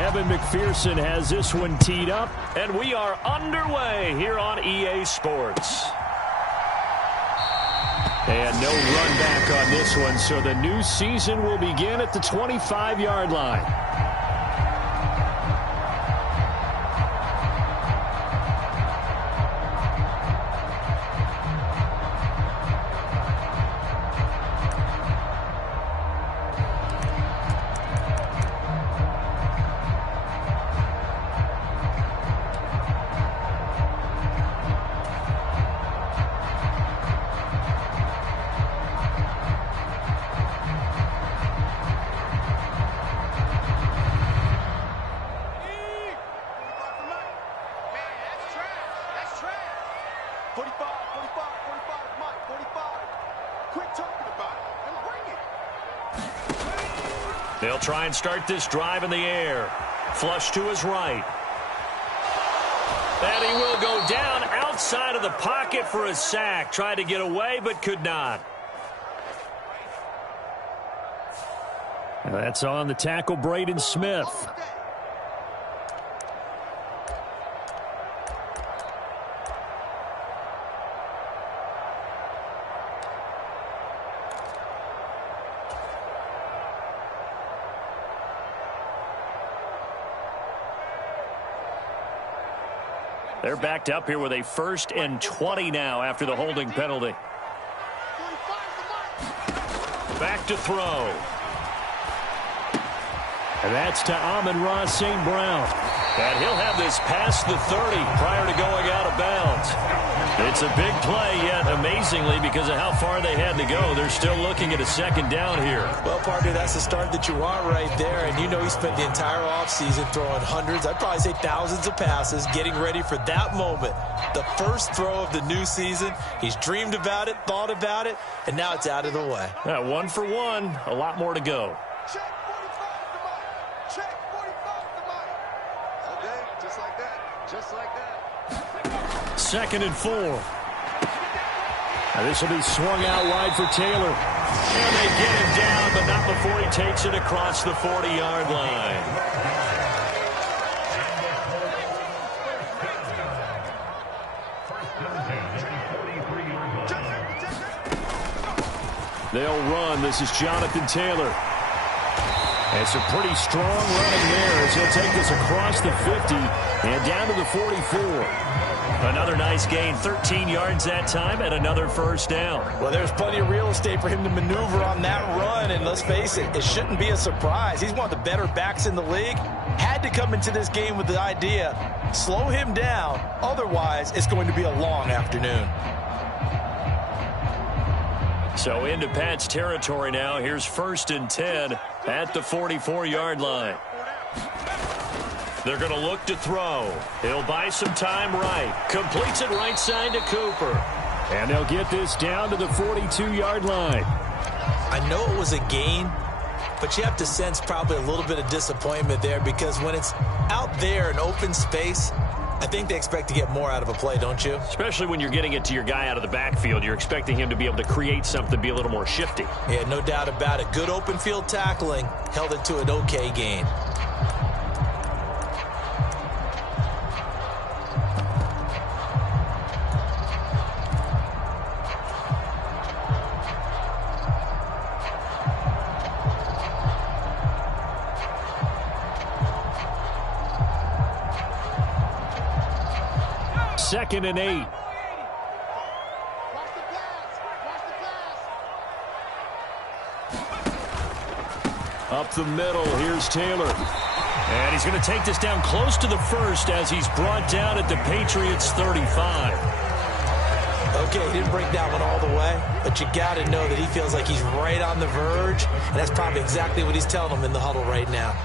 Evan McPherson has this one teed up, and we are underway here on EA Sports. And no run back on this one, so the new season will begin at the 25-yard line. They'll try and start this drive in the air. Flush to his right. And he will go down outside of the pocket for a sack. Tried to get away, but could not. And that's on the tackle, Braden Smith. They're backed up here with a 1st and 20 now after the holding penalty. Back to throw. And that's to Amon-Ra St. Brown. And he'll have this past the 30 prior to going out of bounds. It's a big play, yet amazingly, because of how far they had to go, they're still looking at a 2nd down here. Well, partner, that's the start that you want right there. And you know he spent the entire offseason throwing hundreds, I'd probably say thousands of passes, getting ready for that moment. The first throw of the new season. He's dreamed about it, thought about it, and now it's out of the way. 1 for 1, a lot more to go. Check 45 to Mike. Check 45 to Mike. Okay, just like that. Just like that. 2nd and 4. Now this will be swung out wide for Taylor. And they get him down, but not before he takes it across the 40-yard line. They'll run. This is Jonathan Taylor. It's a pretty strong running there as he'll take this across the 50 and down to the 44. Another nice gain, 13 yards that time, and another 1st down. Well, there's plenty of real estate for him to maneuver on that run, and let's face it, it shouldn't be a surprise. He's one of the better backs in the league. Had to come into this game with the idea, slow him down, otherwise it's going to be a long afternoon. So into Pat's territory now. Here's 1st and 10 at the 44-yard line. They're going to look to throw. He'll buy some time right. Completes it right side to Cooper. And they'll get this down to the 42-yard line. I know it was a gain, but you have to sense probably a little bit of disappointment there because when it's out there in open space, I think they expect to get more out of a play, don't you? Especially when you're getting it to your guy out of the backfield. You're expecting him to be able to create something, be a little more shifty. Yeah, no doubt about it. Good open field tackling held it to an okay gain. Second and 8. Up the middle, here's Taylor. And he's going to take this down close to the 1st as he's brought down at the Patriots' 35. Okay, he didn't break that one all the way, but you got to know that he feels like he's right on the verge, and that's probably exactly what he's telling them in the huddle right now.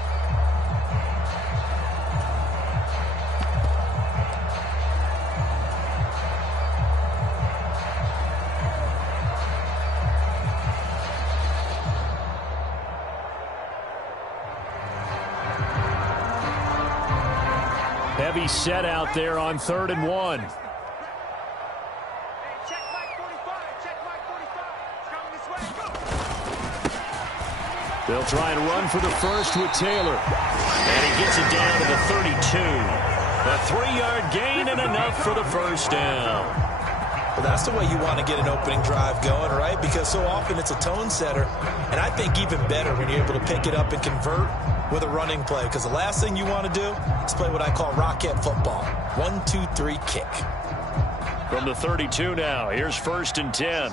Heavy set out there on 3rd and 1. Check Mike 45. Check Mike 45. It's coming this way. Go. They'll try and run for the first with Taylor. And he gets it down to the 32. A 3-yard gain and enough for the first down. Well, that's the way you want to get an opening drive going, right? Because so often it's a tone setter. And I think even better when you're able to pick it up and convert with a running play. Because the last thing you want to do is play what I call rocket football. 1, 2, 3, kick. From the 32 now, here's 1st and 10.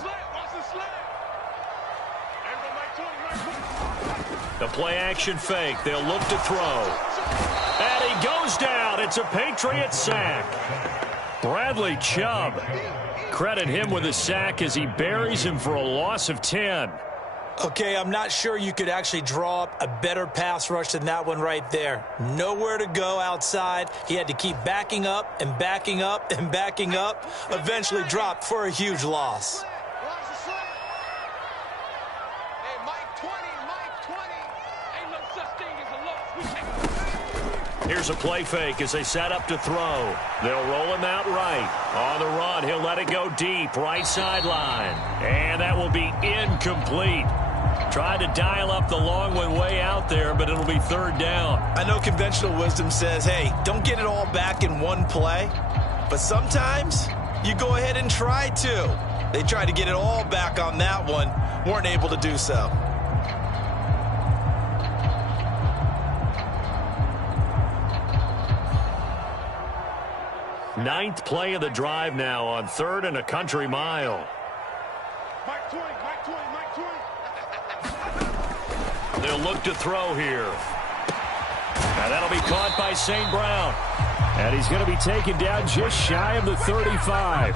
The play-action fake. They'll look to throw. And he goes down. It's a Patriot sack. Bradley Chubb. Credit him with a sack as he buries him for a loss of 10. Okay, I'm not sure you could actually draw up a better pass rush than that one right there. Nowhere to go outside. He had to keep backing up and backing up and backing up. Eventually dropped for a huge loss. Here's a play fake as they set up to throw. They'll roll him out right. On the run, he'll let it go deep, right sideline. And that will be incomplete. Tried to dial up the long one way out there, but it'll be 3rd down. I know conventional wisdom says, hey, don't get it all back in one play. But sometimes you go ahead and try to. They tried to get it all back on that one. Weren't able to do so. Ninth play of the drive now on 3rd and a country mile. Mike 20. They'll look to throw here. And that'll be caught by St. Brown. And he's going to be taken down just shy of the 35.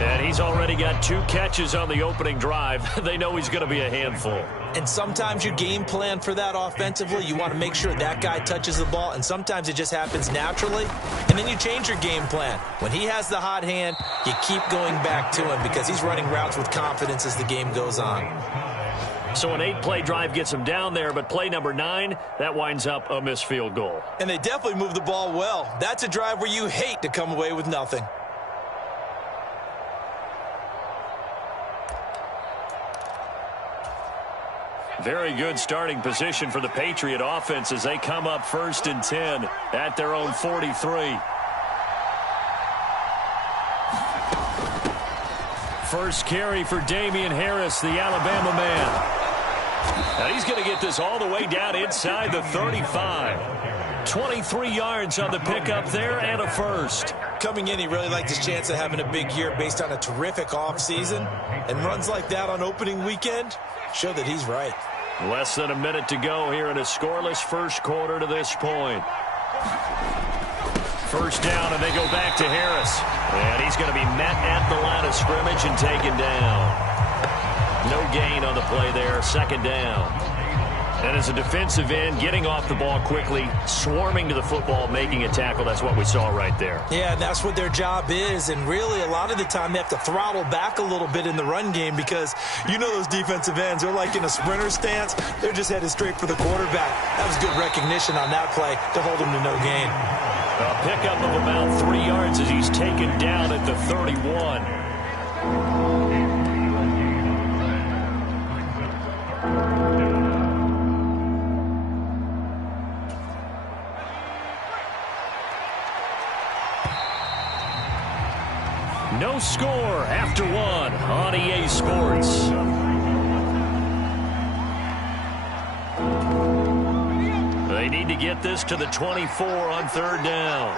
And he's already got 2 catches on the opening drive. They know he's going to be a handful. And sometimes you game plan for that offensively. You want to make sure that guy touches the ball, and sometimes it just happens naturally. And then you change your game plan. When he has the hot hand, you keep going back to him because he's running routes with confidence as the game goes on. So an 8-play drive gets him down there, but play number 9, that winds up a missed field goal. And they definitely move the ball well. That's a drive where you hate to come away with nothing. Very good starting position for the Patriot offense as they come up 1st and 10 at their own 43. First carry for Damian Harris, the Alabama man. Now he's going to get this all the way down inside the 35. 23 yards on the pickup there and a first. Coming in, he really liked his chance of having a big year based on a terrific offseason. And runs like that on opening weekend show that he's right. Less than a minute to go here in a scoreless first quarter to this point. First down, and they go back to Harris. And he's going to be met at the line of scrimmage and taken down. No gain on the play there, 2nd down. And as a defensive end, getting off the ball quickly, swarming to the football, making a tackle, that's what we saw right there. Yeah, and that's what their job is. And really, a lot of the time, they have to throttle back a little bit in the run game because you know those defensive ends, they're like in a sprinter stance. They're just headed straight for the quarterback. That was good recognition on that play to hold him to no gain. A pickup of about 3 yards as he's taken down at the 31. No score after 1 on EA Sports. They need to get this to the 24 on 3rd down.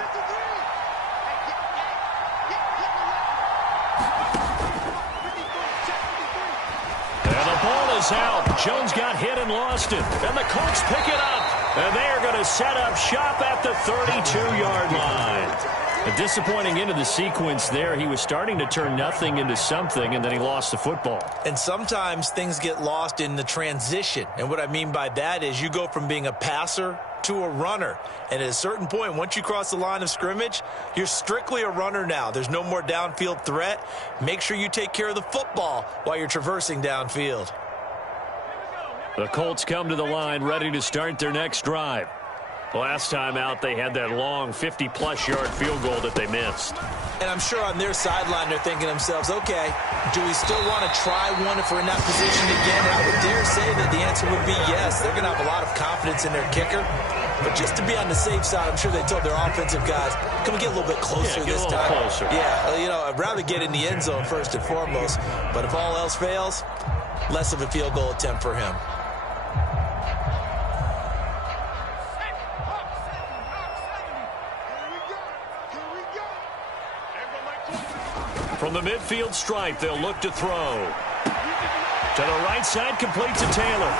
And the ball is out. Jones got hit and lost it. And the Colts pick it up. And they are going to set up shop at the 32-yard line. A disappointing end of the sequence there. He was starting to turn nothing into something, and then he lost the football. And sometimes things get lost in the transition. And what I mean by that is you go from being a passer to a runner. And at a certain point, once you cross the line of scrimmage, you're strictly a runner now. There's no more downfield threat. Make sure you take care of the football while you're traversing downfield. The Colts come to the line ready to start their next drive. Last time out, they had that long 50-plus yard field goal that they missed. And I'm sure on their sideline they're thinking to themselves, okay, do we still want to try one if we're in that position again? And I would dare say that the answer would be yes. They're going to have a lot of confidence in their kicker. But just to be on the safe side, I'm sure they told their offensive guys, can we get a little bit closer this time? Closer. Yeah, you know, I'd rather get in the end zone first and foremost. But if all else fails, less of a field goal attempt for him. From the midfield stripe, they'll look to throw. To the right side, complete to Taylor.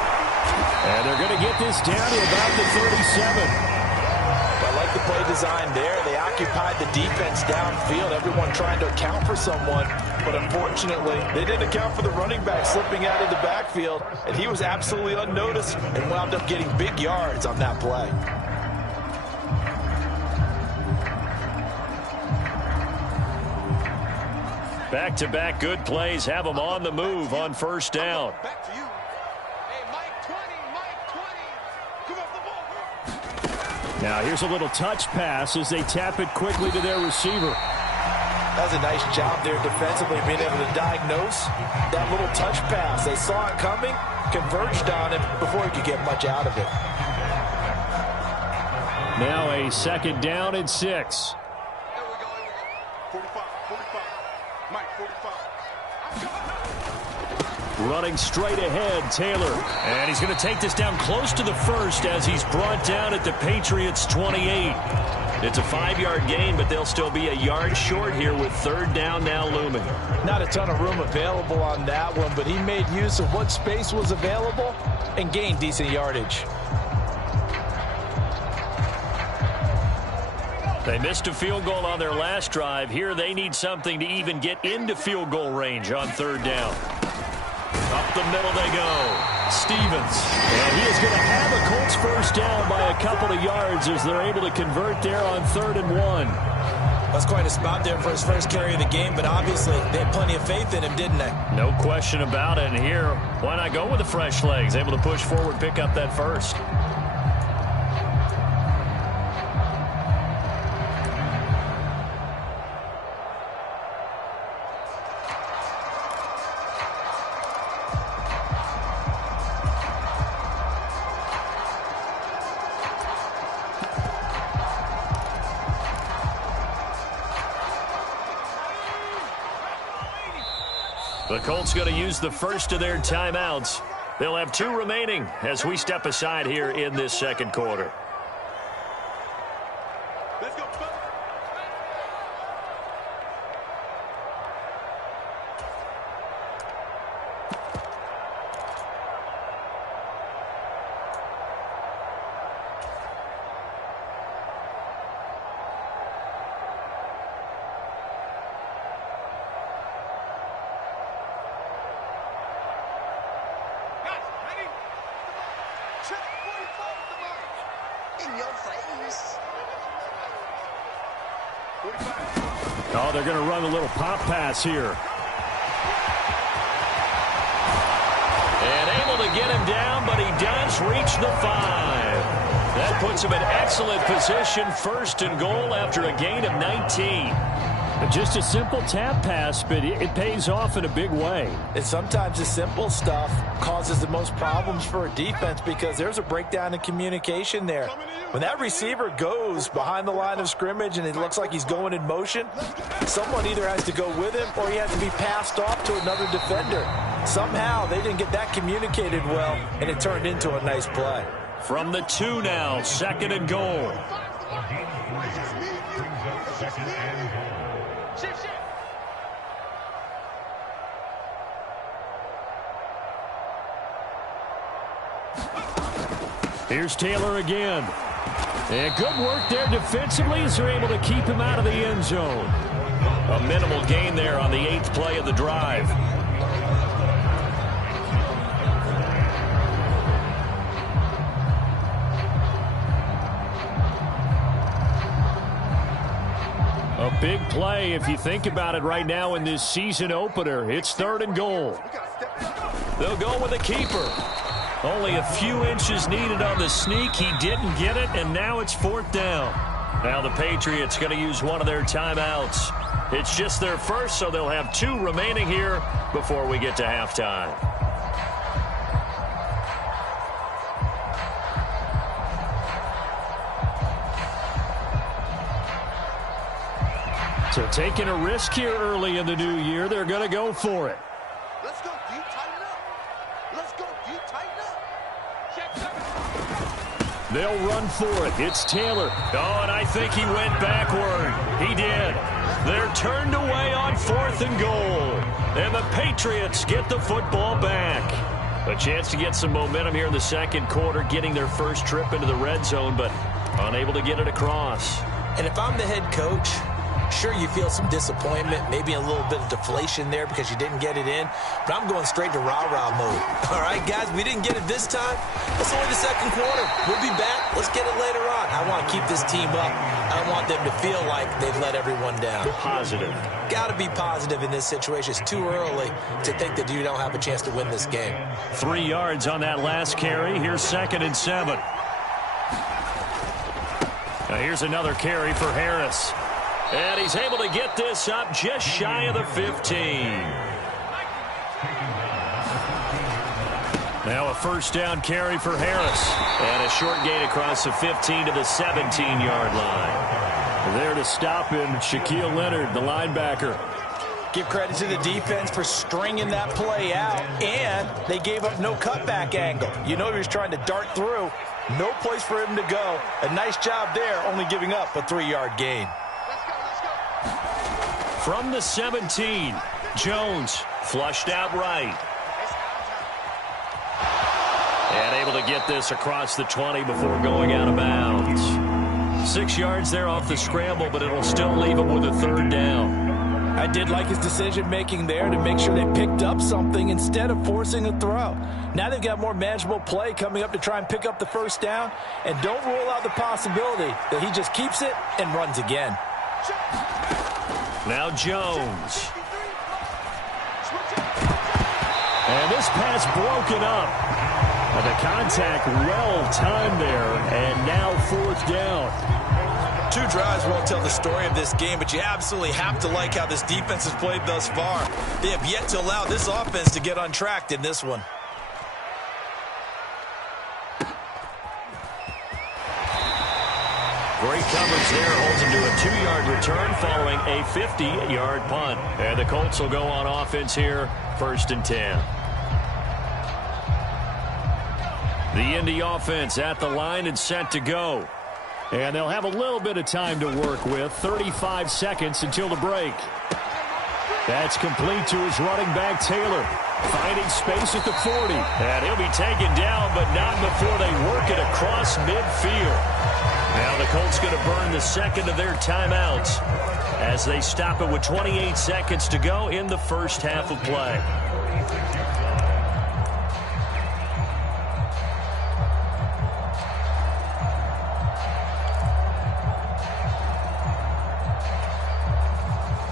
And they're going to get this down to about the 37. I like the play design there. They occupied the defense downfield, everyone trying to account for someone. But unfortunately, they didn't account for the running back slipping out of the backfield. And he was absolutely unnoticed and wound up getting big yards on that play. Back-to-back good plays have them on the move on first down. Back to you. Hey, Mike 20, Mike 20. Give up the ball. Now here's a little touch pass as they tap it quickly to their receiver. That was a nice job there defensively, being able to diagnose that little touch pass. They saw it coming, converged on him before he could get much out of it. Now a second down and 6. Here we go. 45. Mike 45. Running straight ahead, Taylor. And he's going to take this down close to the first as he's brought down at the Patriots' 28. It's a 5-yard gain, but they'll still be a yard short here with third down now looming. Not a ton of room available on that one, but he made use of what space was available and gained decent yardage. They missed a field goal on their last drive. Here they need something to even get into field goal range on third down. Up the middle they go. Stevens. And he is going to have a Colts first down by a couple of yards as they're able to convert there on 3rd and 1. That's quite a spot there for his first carry of the game, but obviously they had plenty of faith in him, didn't they? No question about it. And here, why not go with the fresh legs? Able to push forward, pick up that first. The Colts going to use the first of their timeouts. They'll have 2 remaining as we step aside here in this second quarter. Let's go. Oh, they're going to run a little pop pass here. And able to get him down, but he does reach the 5. That puts him in excellent position, 1st and goal after a gain of 19. Just a simple tap pass, but it pays off in a big way. And sometimes the simple stuff causes the most problems for a defense because there's a breakdown in communication there. When that receiver goes behind the line of scrimmage and it looks like he's going in motion, someone either has to go with him or he has to be passed off to another defender. Somehow they didn't get that communicated well, and it turned into a nice play. From the 2 now, 2nd and goal. Here's Taylor again. And good work there defensively as they're able to keep him out of the end zone. A minimal gain there on the 8th play of the drive. A big play if you think about it right now in this season opener. It's 3rd and goal. They'll go with a keeper. Only a few inches needed on the sneak. He didn't get it, and now it's 4th down. Now the Patriots going to use one of their timeouts. It's just their first, so they'll have 2 remaining here before we get to halftime. So taking a risk here early in the new year, they're going to go for it. Let's go deep, tighten up. Let's go deep, tighten up. Check, check. They'll run for it. It's Taylor. Oh, and I think he went backward. He did. They're turned away on 4th and goal. And the Patriots get the football back. A chance to get some momentum here in the second quarter, getting their first trip into the red zone, but unable to get it across. And if I'm the head coach, sure, you feel some disappointment, maybe a little bit of deflation there because you didn't get it in, but I'm going straight to rah-rah mode. All right, guys, we didn't get it this time. It's only the second quarter. We'll be back. Let's get it later on. I want to keep this team up. I want them to feel like they've let everyone down. Positive. Got to be positive in this situation. It's too early to think that you don't have a chance to win this game. 3 yards on that last carry. Here's 2nd and 7. Now here's another carry for Harris. And he's able to get this up just shy of the 15. Now a first down carry for Harris. And a short gain across the 15 to the 17-yard line. There to stop him, Shaquille Leonard, the linebacker. Give credit to the defense for stringing that play out, and they gave up no cutback angle. You know he was trying to dart through. No place for him to go. A nice job there, only giving up a 3-yard gain. From the 17, Jones flushed out right. And able to get this across the 20 before going out of bounds. 6 yards there off the scramble, but it'll still leave him with a 3rd down. I did like his decision-making there to make sure they picked up something instead of forcing a throw. Now they've got more manageable play coming up to try and pick up the first down, and don't rule out the possibility that he just keeps it and runs again. Now Jones. And this pass broken up. And the contact well-timed there, and now 4th down. 2 drives won't tell the story of this game, but you absolutely have to like how this defense has played thus far. They have yet to allow this offense to get untracked in this one. Great coverage there, holds him to a 2-yard return following a 50-yard punt. And the Colts will go on offense here, 1st and 10. The Indy offense at the line and set to go. And they'll have a little bit of time to work with. 35 seconds until the break. That's complete to his running back, Taylor. Finding space at the 40. And he'll be taken down, but not before they work it across midfield. Now the Colts going to burn the second of their timeouts as they stop it with 28 seconds to go in the first half of play.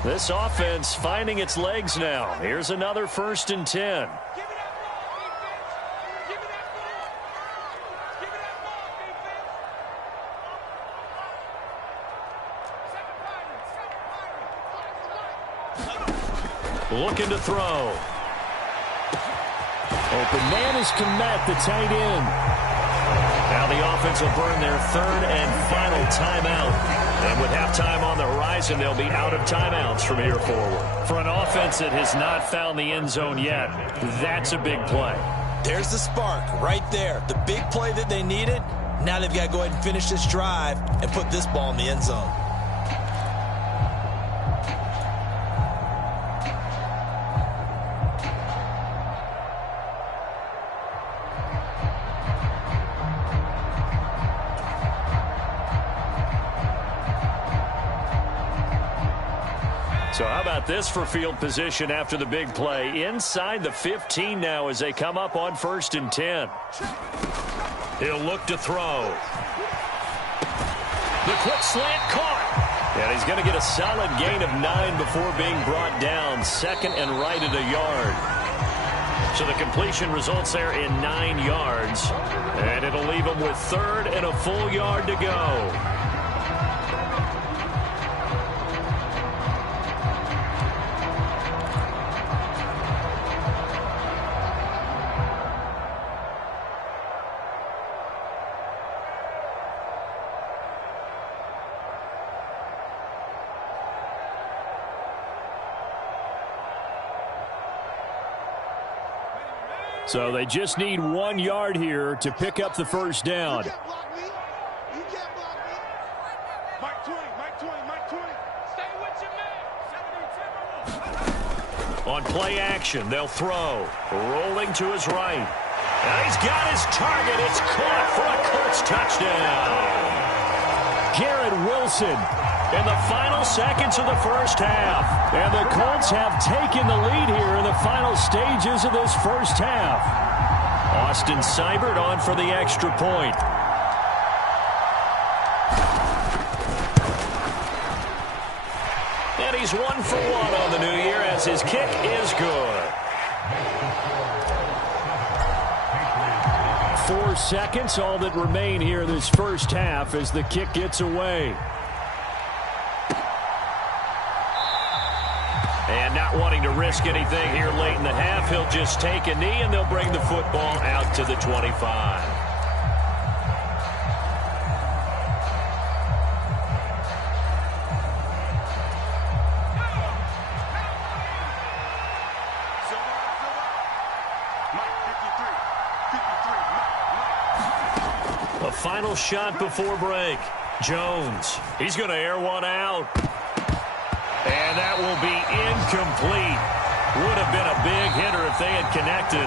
This offense finding its legs now. Here's another 1st and 10. Looking to throw. Open man is Komet, the tight end. Now the offense will burn their 3rd and final timeout. And with halftime on the horizon, they'll be out of timeouts from here forward. For an offense that has not found the end zone yet, that's a big play. There's the spark right there. The big play that they needed. Now they've got to go ahead and finish this drive and put this ball in the end zone. So how about this for field position after the big play? Inside the 15 now as they come up on 1st and 10. He'll look to throw. The quick slant caught. And he's going to get a solid gain of 9 before being brought down. 2nd and right at a yard. So the completion results there in 9 yards. And it'll leave him with 3rd and a full yard to go. So they just need 1 yard here to pick up the first down. You can't block me. You can't block me. Mike 20, Mike 20, Mike 20. Stay with your man. On play action, they'll throw. Rolling to his right. And he's got his target. It's caught for a Colts touchdown. Garrett Wilson in the final seconds of the first half. And the Colts have taken the lead here in the final stages of this first half. Austin Seibert on for the extra point. And he's 1 for 1 on the new year as his kick is good. 4 seconds, all that remain here in this first half as the kick gets away. And not wanting to risk anything here late in the half, he'll just take a knee and they'll bring the football out to the 25. A final shot before break. Jones, he's going to air one out. And that will be incomplete. Would have been a big hitter if they had connected.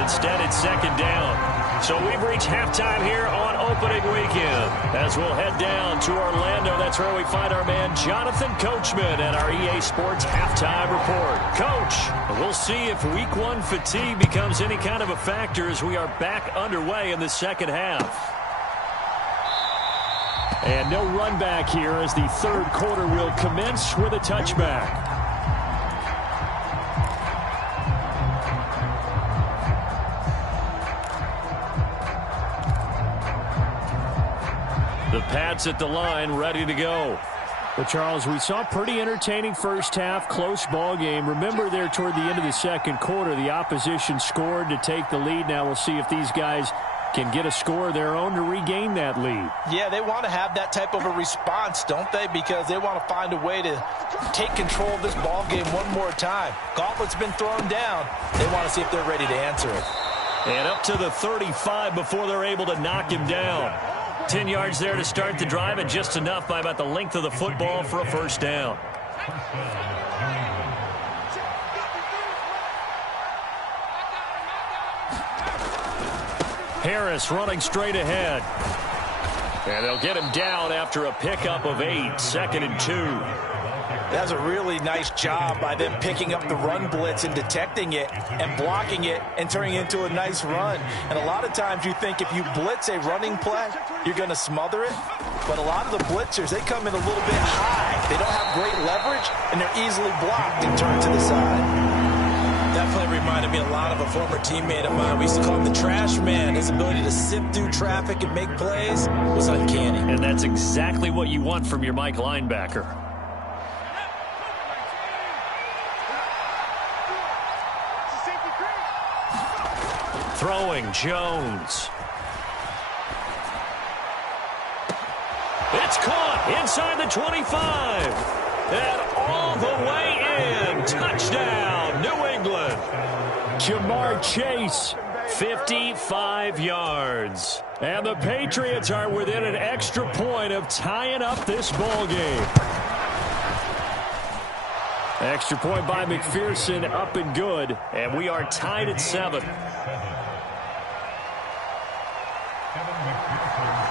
Instead, it's second down. So we've reached halftime here on opening weekend. As we'll head down to Orlando, that's where we find our man Jonathan Coachman at our EA Sports Halftime Report. Coach, we'll see if Week 1 fatigue becomes any kind of a factor as we are back underway in the second half. And no run back here as the third quarter will commence with a touchback. The Pats at the line, ready to go. Well, Charles, we saw a pretty entertaining first half, close ball game. Remember there toward the end of the second quarter, the opposition scored to take the lead. Now we'll see if these guys can get a score of their own to regain that lead. Yeah, they want to have that type of a response, don't they? Because they want to find a way to take control of this ball game one more time. Gauntlet's been thrown down. They want to see if they're ready to answer it. And up to the 35 before they're able to knock him down. 10 yards there to start the drive, and just enough by about the length of the football for a first down. Harris running straight ahead. And they'll get him down after a pickup of 8, 2nd and 2. That's a really nice job by them picking up the run blitz and detecting it and blocking it and turning it into a nice run. And a lot of times you think if you blitz a running play, you're going to smother it. But a lot of the blitzers, they come in a little bit high. They don't have great leverage, and they're easily blocked and turned to the side. Definitely reminded me a lot of a former teammate of mine. We used to call him the trash man. His ability to sift through traffic and make plays was uncanny. And that's exactly what you want from your Mike linebacker. Throwing, Jones. It's caught inside the 25. And all the way in. Touchdown, New England. Jamar Chase. 55 yards. And the Patriots are within an extra point of tying up this ball game. Extra point by McPherson, up and good. And we are tied at 7.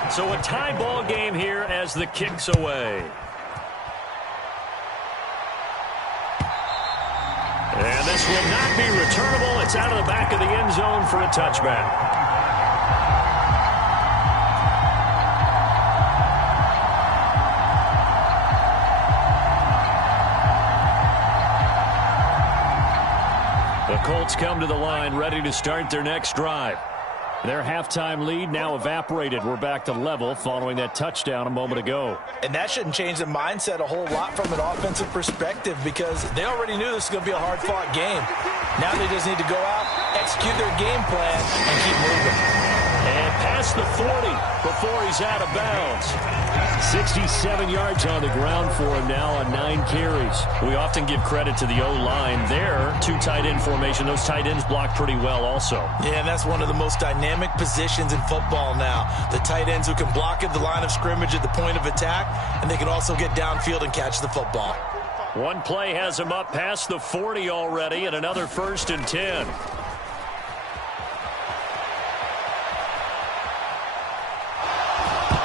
So a tie ball game here as the kick's away. And this will not be returnable. It's out of the back of the end zone for a touchback. The Colts come to the line, ready to start their next drive. Their halftime lead now evaporated. We're back to level following that touchdown a moment ago. And that shouldn't change the mindset a whole lot from an offensive perspective because they already knew this was going to be a hard-fought game. Now they just need to go out, execute their game plan, and keep moving. And past the 40 before he's out of bounds. 67 yards on the ground for him now on 9 carries. We often give credit to the O-line. There, 2 tight end formation. Those tight ends block pretty well also. Yeah, and that's one of the most dynamic positions in football now. The tight ends who can block at the line of scrimmage at the point of attack, and they can also get downfield and catch the football. One play has him up past the 40 already, and another 1st and 10.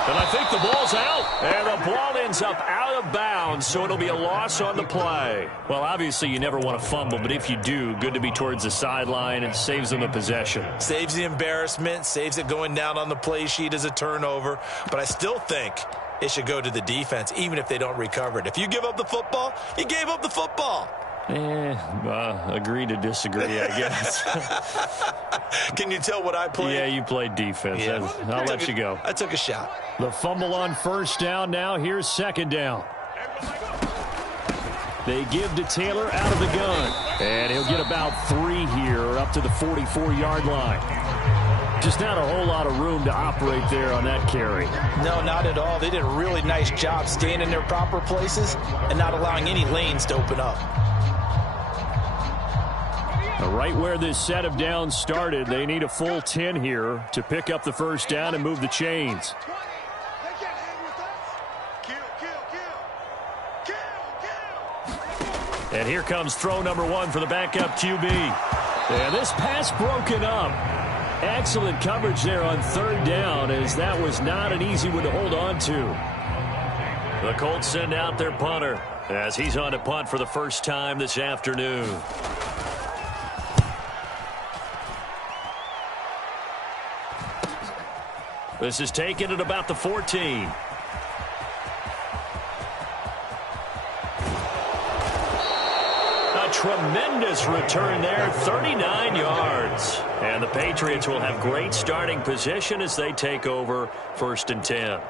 And I think the ball's out. And the ball ends up out of bounds, so it'll be a loss on the play. Well, obviously, you never want to fumble, but if you do, good to be towards the sideline and saves them a possession. Saves the embarrassment, saves it going down on the play sheet as a turnover. But I still think it should go to the defense, even if they don't recover it. If you give up the football, you gave up the football. Agree to disagree, I guess. Can you tell what I played? Yeah, you played defense. Yeah. I'll let you go. I took a shot. The fumble on 1st down. Now here's 2nd down. They give to Taylor out of the gun. And he'll get about 3 here up to the 44-yard line. Just not a whole lot of room to operate there on that carry. No, not at all. They did a really nice job staying in their proper places and not allowing any lanes to open up. Right where this set of downs started, they need a full 10 here to pick up the 1st down and move the chains. And here comes throw number 1 for the backup QB. And this pass broken up. Excellent coverage there on 3rd down, as that was not an easy one to hold on to. The Colts send out their punter as he's on to punt for the first time this afternoon. This is taken at about the 14. A tremendous return there, 39 yards. And the Patriots will have great starting position as they take over 1st and 10.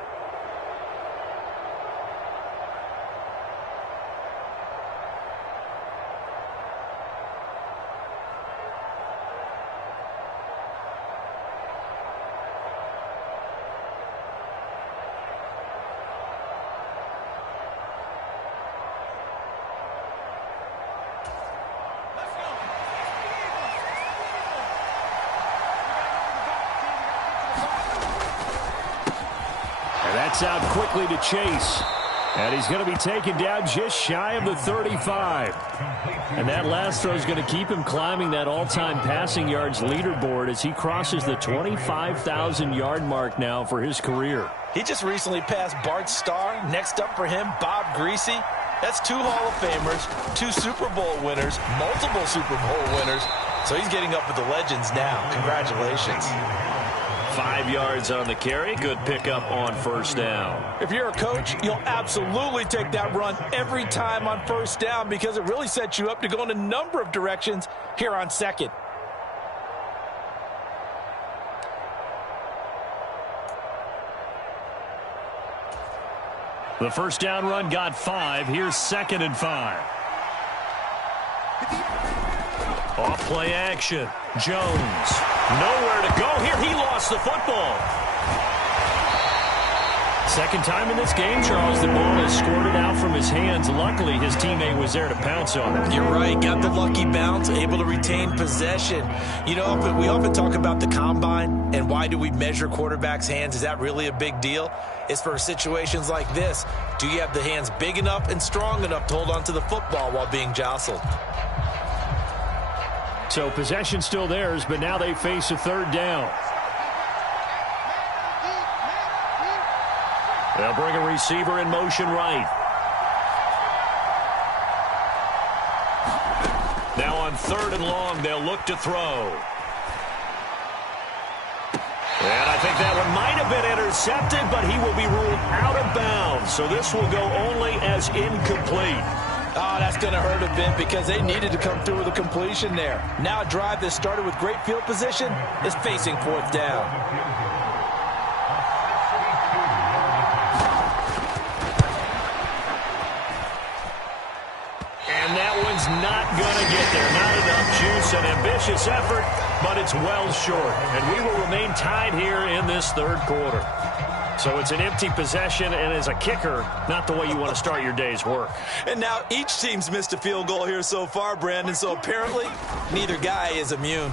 Out quickly to Chase. And he's going to be taken down just shy of the 35. And that last throw is going to keep him climbing that all-time passing yards leaderboard as he crosses the 25,000-yard mark now for his career. He just recently passed Bart Starr. Next up for him, Bob Greasy. That's 2 Hall of Famers, 2 Super Bowl winners, multiple Super Bowl winners. So he's getting up with the legends now. Congratulations. 5 yards on the carry. Good pickup on 1st down. If you're a coach, you'll absolutely take that run every time on 1st down because it really sets you up to go in a number of directions here on 2nd. The 1st down run got 5. Here's 2nd and 5. Off play action. Jones. Nowhere to go here. He lost the football. Second time in this game, Charles, the ball is squirted out from his hands. Luckily, his teammate was there to pounce on it. You're right. Got the lucky bounce, able to retain possession. You know, we often talk about the combine and why do we measure quarterbacks' hands. Is that really a big deal? It's for situations like this. Do you have the hands big enough and strong enough to hold on to the football while being jostled? So possession still theirs, but now they face a 3rd down. They'll bring a receiver in motion right. Now on 3rd and long, they'll look to throw. And I think that one might have been intercepted, but he will be ruled out of bounds. So this will go only as incomplete. Oh, that's going to hurt a bit because they needed to come through with a completion there. Now a drive that started with great field position is facing 4th down. And that one's not going to get there. Not enough juice. An ambitious effort, but it's well short. And we will remain tied here in this third quarter. So it's an empty possession, and as a kicker, not the way you want to start your day's work. And now each team's missed a field goal here so far, Brandon, so apparently neither guy is immune.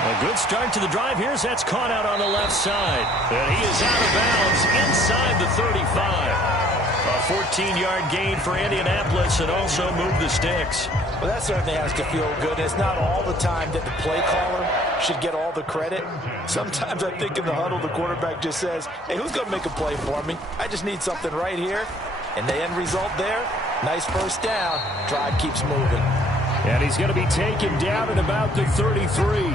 A good start to the drive here as that's caught out on the left side. And he is out of bounds inside the 35. A 14-yard gain for Indianapolis and also move the sticks. Well, that certainly has to feel good. It's not all the time that the play caller should get all the credit. Sometimes I think in the huddle, the quarterback just says, hey, who's going to make a play for me? I just need something right here. And the end result there, nice first down. Drive keeps moving. And he's going to be taken down at about the 33.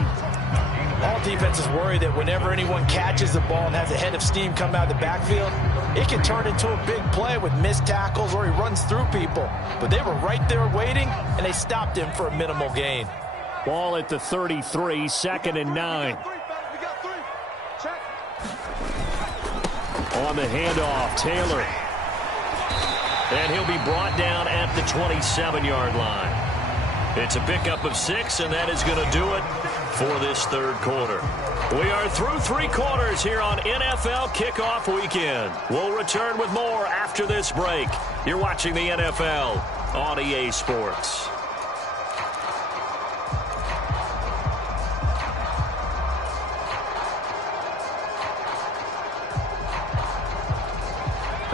All defenses worry that whenever anyone catches the ball and has a head of steam come out of the backfield, it can turn into a big play with missed tackles or he runs through people. But they were right there waiting, and they stopped him for a minimal gain. Ball at the 33, 2nd and 9. On the handoff, Taylor. And he'll be brought down at the 27-yard line. It's a pickup of 6, and that is going to do it for this third quarter. We are through 3 quarters here on NFL Kickoff Weekend. We'll return with more after this break. You're watching the NFL on EA Sports.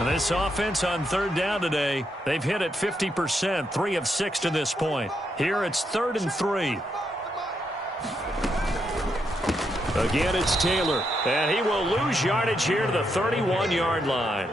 This offense on third down today, they've hit it 50%, 3 of 6 to this point. Here it's 3rd and 3. Again, it's Taylor, and he will lose yardage here to the 31-yard line.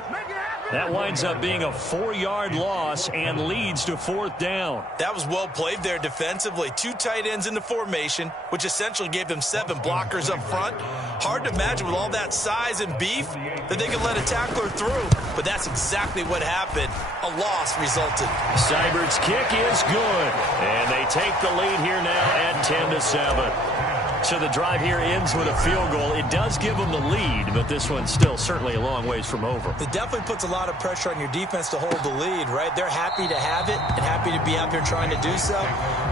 That winds up being a 4-yard loss and leads to 4th down. That was well played there defensively. 2 tight ends in the formation, which essentially gave them 7 blockers up front. Hard to imagine with all that size and beef that they could let a tackler through. But that's exactly what happened. A loss resulted. Seibert's kick is good. And they take the lead here now at 10-7. So the drive here ends with a field goal. It does give them the lead, but this one's still certainly a long ways from over. It definitely puts a lot of pressure on your defense to hold the lead, right? They're happy to have it and happy to be out there trying to do so.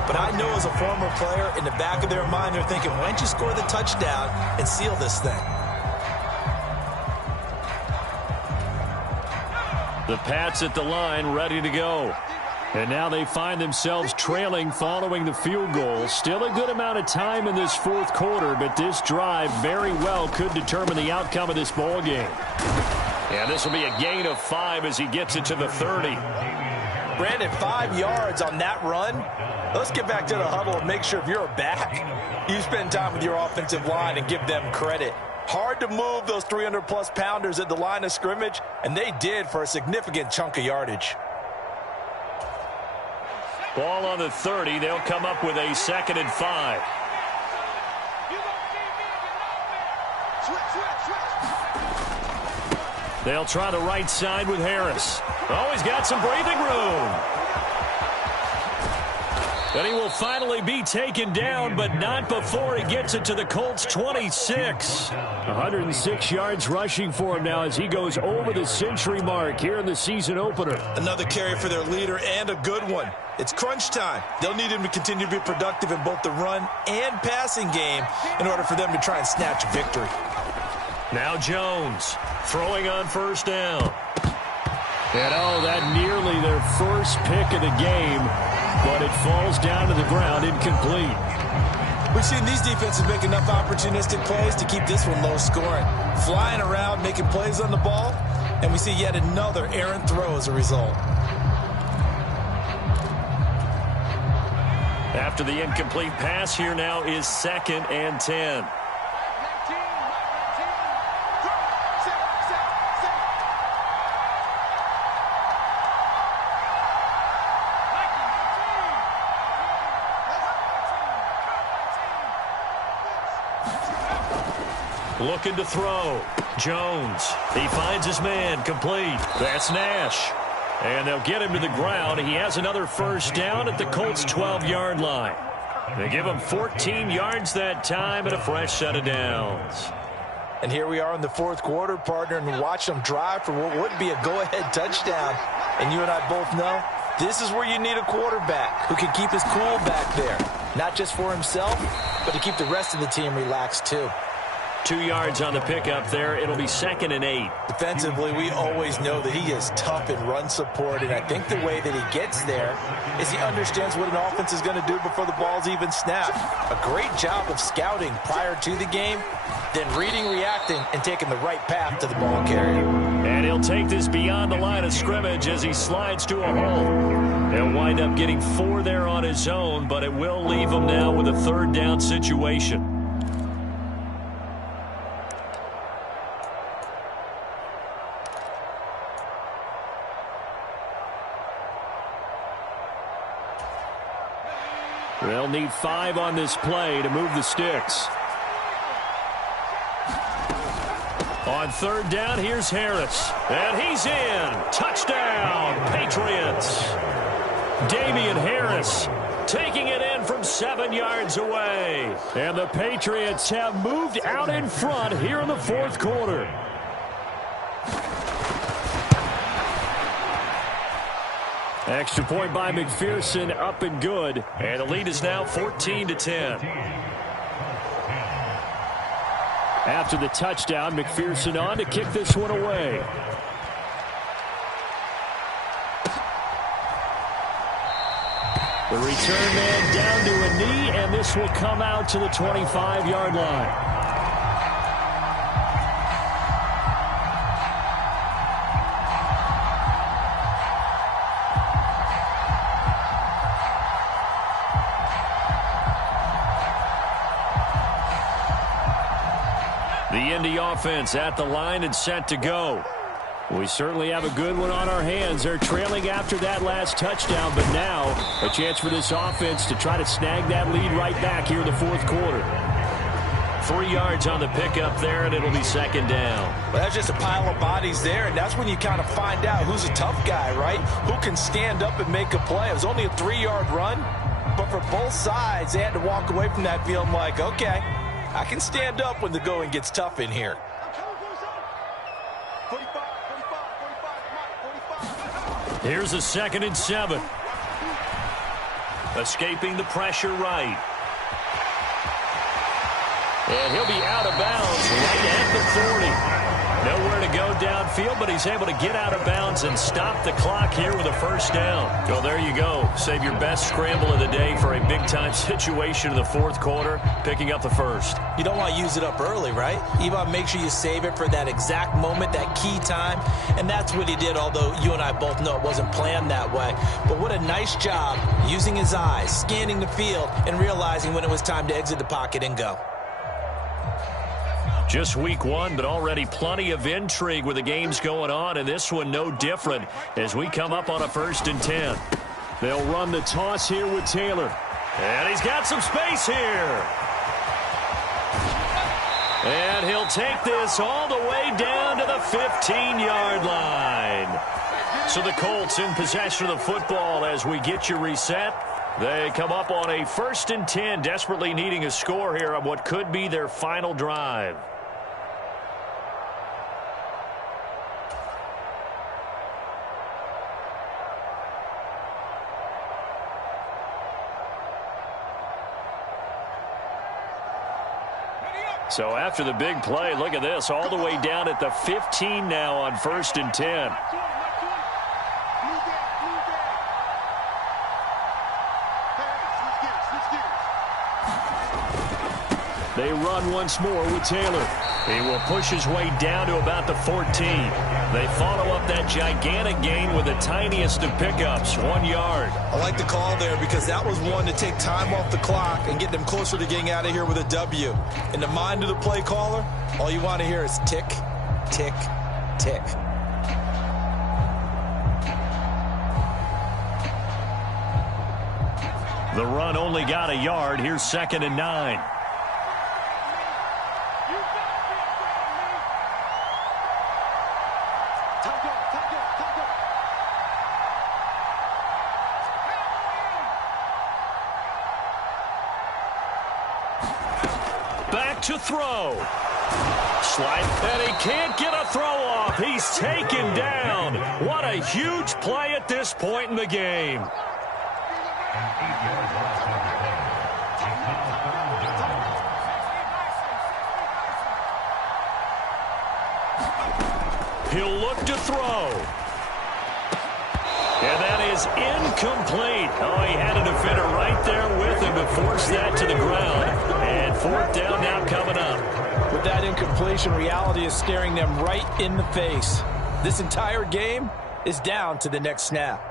But I know as a former player, in the back of their mind, they're thinking, why don't you score the touchdown and seal this thing? The Pats at the line, ready to go. And now they find themselves trailing following the field goal. Still a good amount of time in this fourth quarter, but this drive very well could determine the outcome of this ball game. And this will be a gain of 5 as he gets it to the 30. Brandon, 5 yards on that run. Let's get back to the huddle and make sure if you're back, you spend time with your offensive line and give them credit. Hard to move those 300-plus pounders at the line of scrimmage, and they did for a significant chunk of yardage. Ball on the 30. They'll come up with a 2nd and 5. They'll try the right side with Harris. Oh, he's got some breathing room. And he will finally be taken down, but not before he gets it to the Colts' 26. 106 yards rushing for him now as he goes over the century mark here in the season opener. Another carry for their leader and a good one. It's crunch time. They'll need him to continue to be productive in both the run and passing game in order for them to try and snatch a victory. Now Jones throwing on first down. And oh, that nearly their first pick of the game, but it falls down to the ground incomplete. We've seen these defenses make enough opportunistic plays to keep this one low scoring. Flying around, making plays on the ball, and we see yet another errant throw as a result. After the incomplete pass, here now is 2nd and 10. Looking to throw. Jones. He finds his man. Complete. That's Nash. And they'll get him to the ground. He has another first down at the Colts' 12-yard line. They give him 14 yards that time and a fresh set of downs. And here we are in the fourth quarter, partner, and watch them drive for what would be a go-ahead touchdown. And you and I both know This is where you need a quarterback who can keep his cool back there. Not just for himself, but to keep the rest of the team relaxed too. 2 yards on the pickup there. It'll be 2nd and 8. Defensively, we always know that he is tough in run support, and I think the way that he gets there is he understands what an offense is going to do before the ball's even snapped. A great job of scouting prior to the game, then reading, reacting, and taking the right path to the ball carrier. And he'll take this beyond the line of scrimmage as he slides to a hole. He'll wind up getting 4 there on his own, but it will leave him now with a 3rd down situation. They'll need 5 on this play to move the sticks. On 3rd down, here's Harris. And he's in. Touchdown, Patriots. Damian Harris taking it in from 7 yards away. And the Patriots have moved out in front here in the 4th quarter. Extra point by McPherson, up and good. And the lead is now 14-10. After the touchdown, McPherson on to kick this one away. The return man down to a knee, and this will come out to the 25-yard line. The Indy offense at the line and set to go. We certainly have a good one on our hands. They're trailing after that last touchdown, but now a chance for this offense to try to snag that lead right back here in the 4th quarter. 3 yards on the pickup there, and it'll be 2nd down. Well, that's just a pile of bodies there, and that's when you kind of find out who's a tough guy, right? Who can stand up and make a play. It was only a 3-yard run, but for both sides, they had to walk away from that feeling like, okay, I can stand up when the going gets tough in here. Here's a 2nd and 7. Escaping the pressure right. And he'll be out of bounds right at the 40. Nowhere to go downfield, but he's able to get out of bounds and stop the clock here with a 1st down. Well, there you go. Save your best scramble of the day for a big-time situation in the 4th quarter, picking up the 1st. You don't want to use it up early, right? You want to make sure you save it for that exact moment, that key time. And that's what he did, although you and I both know it wasn't planned that way. But what a nice job using his eyes, scanning the field, and realizing when it was time to exit the pocket and go. Just week 1, but already plenty of intrigue with the games going on, and this one no different as we come up on a 1st and 10. They'll run the toss here with Taylor. And he's got some space here. And he'll take this all the way down to the 15-yard line. So the Colts in possession of the football as we get you reset. They come up on a 1st and 10, desperately needing a score here on what could be their final drive. So after the big play, look at this, all the way down at the 15 now on 1st and 10. They run once more with Taylor. He will push his way down to about the 14. They follow up that gigantic gain with the tiniest of pickups, 1 yard. I like the call there because that was one to take time off the clock and get them closer to getting out of here with a W. In the mind of the play caller, all you want to hear is tick, tick, tick. The run only got a yard. Here's 2nd and 9. Back to throw. Slide, and he can't get a throw off. He's taken down. What a huge play at this point in the game. He'll look to throw. And that is incomplete. Oh, he had a defender right there with him to force that to the ground. And fourth down now coming up. With that incompletion, reality is staring them right in the face. This entire game is down to the next snap.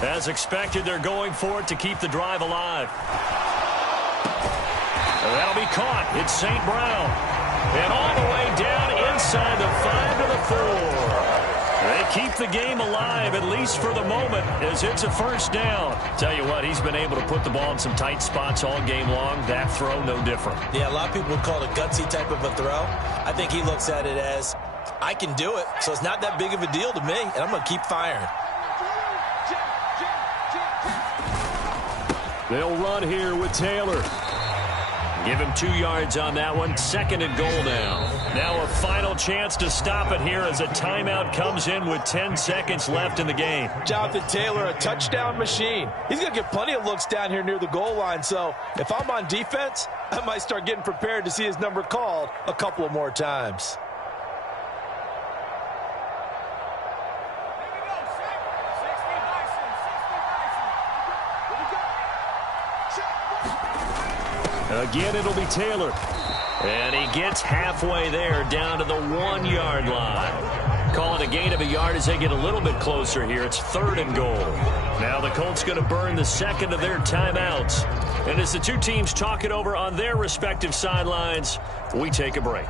As expected, they're going for it to keep the drive alive. That'll be caught. It's St. Brown. And all the way down inside the 5 to the 4. They keep the game alive, at least for the moment, as it's a first down. Tell you what, he's been able to put the ball in some tight spots all game long. That throw, no different. Yeah, a lot of people would call it a gutsy type of a throw. I think he looks at it as, I can do it, so it's not that big of a deal to me, and I'm going to keep firing. They'll run here with Taylor. Give him 2 yards on that one. 2nd and goal now. Now a final chance to stop it here as a timeout comes in with 10 seconds left in the game. Jonathan Taylor, a touchdown machine. He's going to get plenty of looks down here near the goal line. So if I'm on defense, I might start getting prepared to see his number called a couple of more times. Again, it'll be Taylor. And he gets halfway there down to the 1 yard line. Call it a gain of a yard as they get a little bit closer here. It's 3rd and goal. Now the Colts going to burn the second of their timeouts. And as the two teams talk it over on their respective sidelines, we take a break.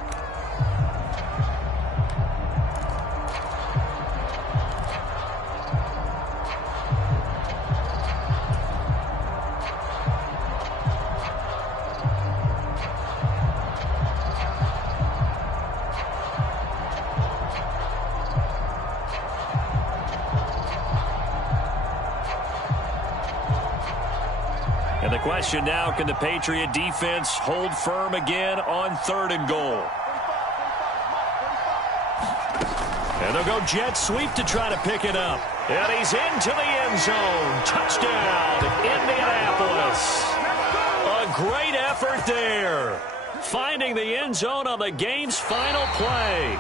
And the question now, can the Patriot defense hold firm again on 3rd and goal? And they'll go jet sweep to try to pick it up. And he's into the end zone. Touchdown, Indianapolis. A great effort there. Finding the end zone on the game's final play.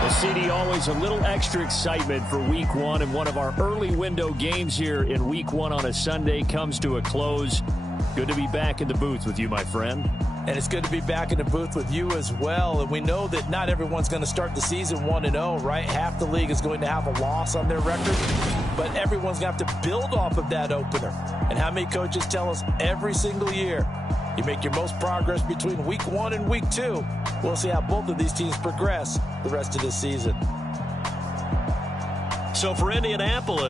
Well, CD, always a little extra excitement for Week 1, and one of our early window games here in Week 1 on a Sunday comes to a close. Good to be back in the booth with you, my friend. And it's good to be back in the booth with you as well. And we know that not everyone's going to start the season 1-0, right? Half the league is going to have a loss on their record, but everyone's going to have to build off of that opener. And how many coaches tell us every single year, you make your most progress between Week 1 and Week 2. We'll see how both of these teams progress the rest of this season. So for Indianapolis,